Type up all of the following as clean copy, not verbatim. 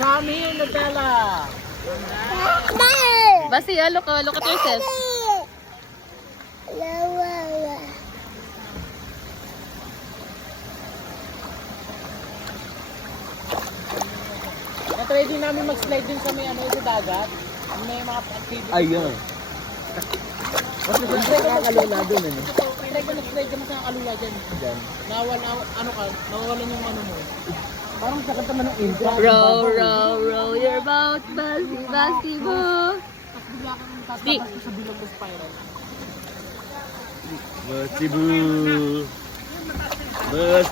Kami yung nagdala. Basi, look at yourself. Na-try din namin mag-slide din kami sa dagat. May mga activity. Ayun. Kasi siyempre nakakalula doon ano. Try ko nag-slide kami sa kalula dyan. Diyan. Nawawalan yung ano mo. Parang sakit naman ng intro. Row your boat, basi, boo. Tapos bigla kang tatapas sa bilog ng spiral. Basti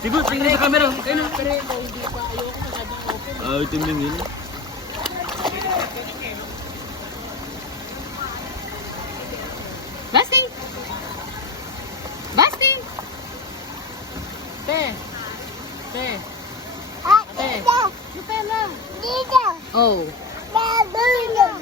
boo, tingnan sa camera. Ayun. Pero hindi pa ayoko masyadong open. Tingnan yun. Basti! Basti! Te! Te! Nutella! Oh. Nutella!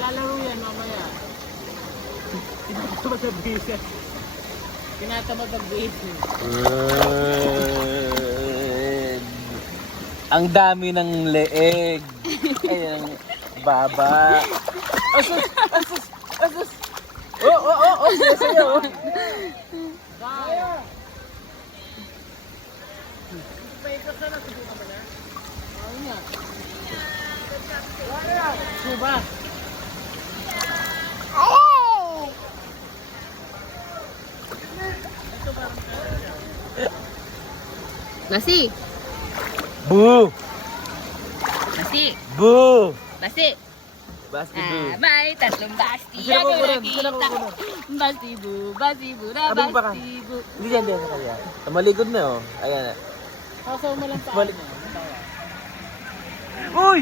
Lalaro yan mamaya. Tinatamad ang bisan. Tinatamad ang bisan. Ang dami ng leeg. Ayan, baba. Asus! Oh, sa'yo. Kaya! Paikot na lang. Subukan ba niya? Oo nga. Suba! Basi! Boo! Basi! Boo! Basi! Basti boo. May tatlong basti. Sila Ako kukunin, nakita. sila kukunin. Basti, boo, na Abang pa ka. basti, boo. Hindi yan sa kanya. Sa malikod na oh. Ayan. Kasaw mo lang pa. Balik. Uy!